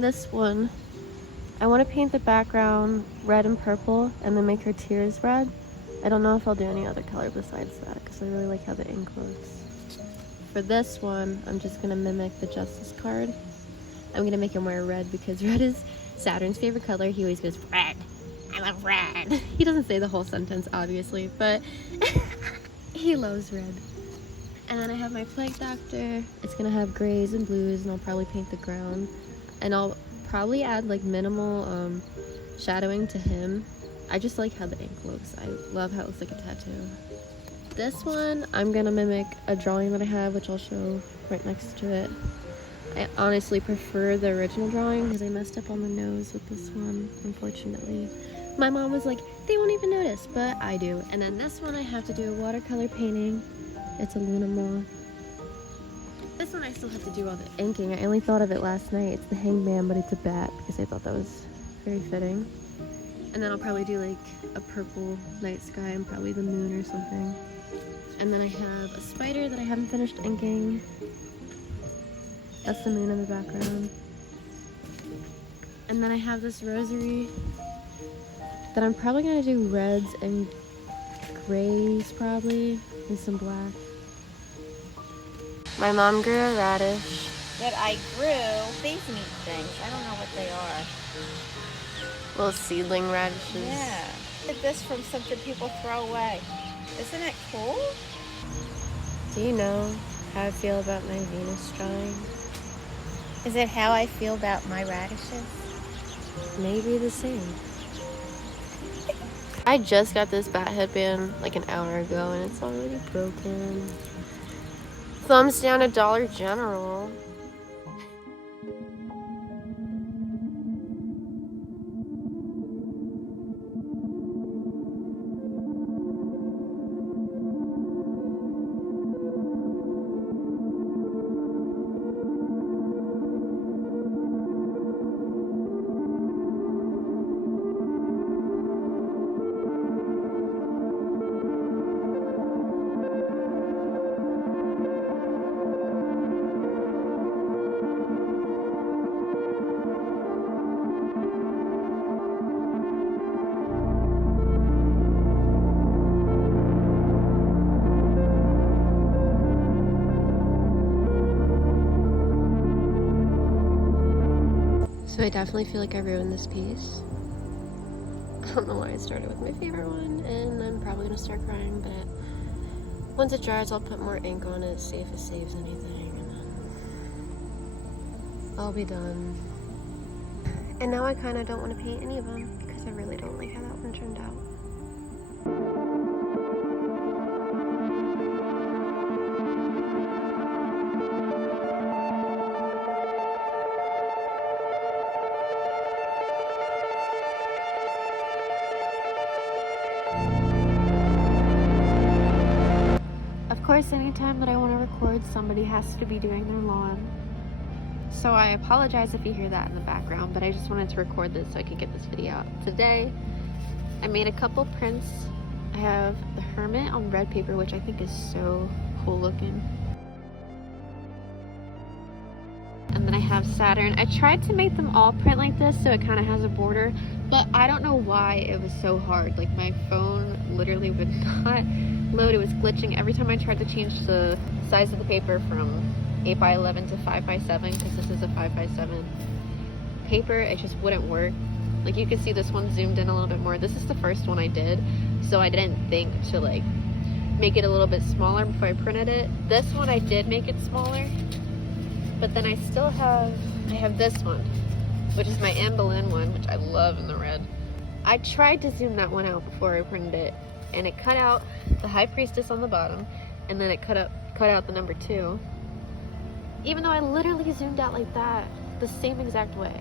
on this one, I want to paint the background red and purple and then make her tears red. I don't know if I'll do any other color besides that because I really like how the ink looks. For this one, I'm just going to mimic the Justice card. I'm going to make him wear red because red is Saturn's favorite color. He always goes, red. I love red. He doesn't say the whole sentence, obviously, but he loves red. And then I have my plague doctor. It's gonna have grays and blues, and I'll probably paint the ground. And I'll probably add like minimal shadowing to him. I just like how the ink looks. I love how it looks like a tattoo. This one, I'm gonna mimic a drawing that I have, which I'll show right next to it. I honestly prefer the original drawing because I messed up on the nose with this one, unfortunately. My mom was like, they won't even notice, but I do. And then this one I have to do a watercolor painting. It's a Luna moth. This one I still have to do all the inking. I only thought of it last night. It's the hangman, but it's a bat because I thought that was very fitting. And then I'll probably do like a purple night sky and probably the moon or something. And then I have a spider that I haven't finished inking. That's the moon in the background. And then I have this rosary that I'm probably gonna do reds and grays probably, and some black. My mom grew a radish. That I grew, these neat things. I don't know what they are. Little seedling radishes. Yeah. Get this from something people throw away. Isn't it cool? Do you know how I feel about my Venus drawing? Is it how I feel about my radishes? Maybe the same. I just got this bat headband like an hour ago and it's already broken. Thumbs down at Dollar General. So I definitely feel like I ruined this piece. I don't know why I started with my favorite one, and I'm probably gonna start crying, but once it dries, I'll put more ink on it, see if it saves anything, and then I'll be done. And now I kind of don't want to paint any of them because I really don't like how that one turned out. Of course, anytime that I want to record, somebody has to be doing their lawn. So I apologize if you hear that in the background, but I just wanted to record this so I could get this video out. Today, I made a couple prints. I have the Hermit on red paper, which I think is so cool looking. And then I have Saturn. I tried to make them all print like this so it kind of has a border, but I don't know why it was so hard. Like my phone literally would not load. It was glitching every time I tried to change the size of the paper from 8x11 to 5x7, because this is a 5x7 paper. It just wouldn't work. Like you can see this one zoomed in a little bit more. This is the first one I did, so I didn't think to like make it a little bit smaller before I printed it. This one I did make it smaller, but then I have this one, which is my Anne Boleyn one, which I love in the red. I tried to zoom that one out before I printed it, and it cut out the High Priestess on the bottom, and then it cut out the number 2. Even though I literally zoomed out like that, the same exact way.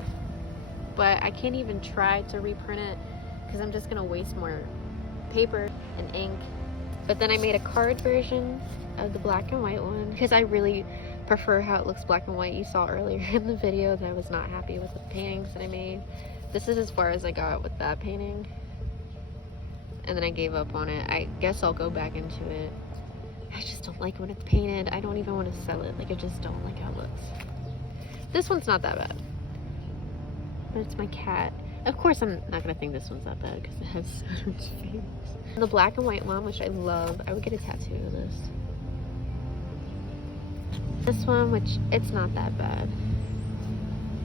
But I can't even try to reprint it because I'm just gonna waste more paper and ink. But then I made a card version of the black and white one because I really prefer how it looks black and white. You saw earlier in the video that I was not happy with the paintings that I made. This is as far as I got with that painting. And then I gave up on it. I guess I'll go back into it. I just don't like when it's painted. I don't even want to sell it. Like, I just don't like how it looks. This one's not that bad. That's my cat. Of course, I'm not gonna think this one's that bad because it has Saturn's face. The black and white one, which I love, I would get a tattoo of this. This one, which it's not that bad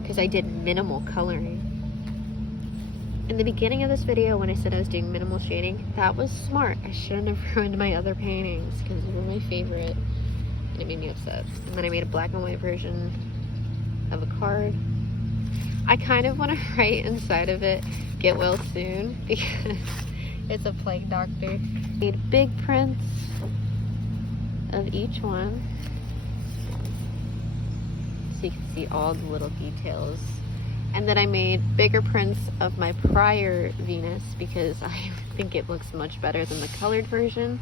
because I did minimal coloring. In the beginning of this video, when I said I was doing minimal shading, that was smart. I shouldn't have ruined my other paintings because they were my favorite, and it made me upset. And then I made a black and white version of a card. I kind of want to write inside of it, "Get well soon," because it's a plague doctor. Made big prints of each one, so you can see all the little details. And then I made bigger prints of my prior Venus because I think it looks much better than the colored version.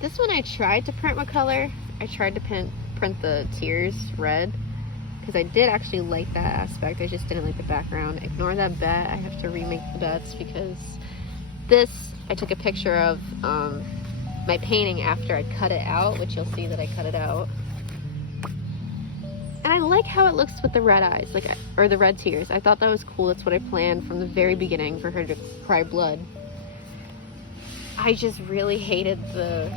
This one I tried to print with color. I tried to print the tears red because I did actually like that aspect. I just didn't like the background. Ignore that bat. I have to remake the bats because this, I took a picture of my painting after I cut it out, which you'll see that I cut it out. And I like how it looks with the red eyes, or the red tears. I thought that was cool. That's what I planned from the very beginning, for her to cry blood. I just really hated the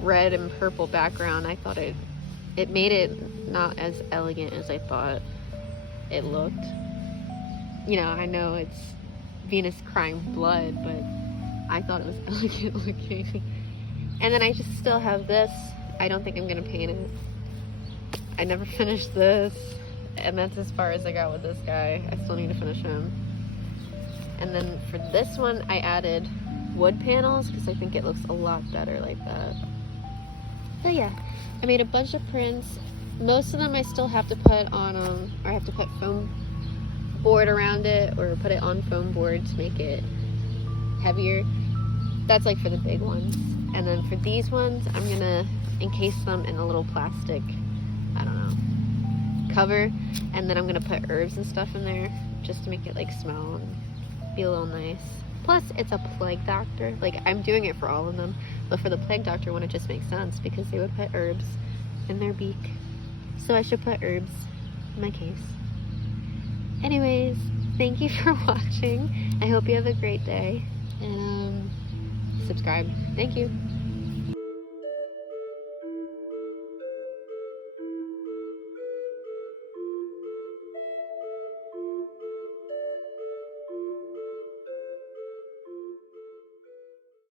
red and purple background. I thought it made it not as elegant as I thought it looked. You know, I know it's Venus crying blood, but I thought it was elegant looking. And then I just still have this. I don't think I'm gonna paint it. I never finished this, and that's as far as I got with this guy. I still need to finish him. And then for this one, I added wood panels because I think it looks a lot better like that. So yeah, I made a bunch of prints. Most of them I still have to put on, or I have to put foam board around it, or put it on foam board to make it heavier. That's like for the big ones. And then for these ones, I'm gonna encase them in a little plastic, I don't know, cover, and then I'm gonna put herbs and stuff in there just to make it like smell and be a little nice. Plus it's a plague doctor. Like, I'm doing it for all of them, but for the plague doctor one it just makes sense because they would put herbs in their beak, so I should put herbs in my case. Anyways, thank you for watching. I hope you have a great day, and subscribe. Thank you.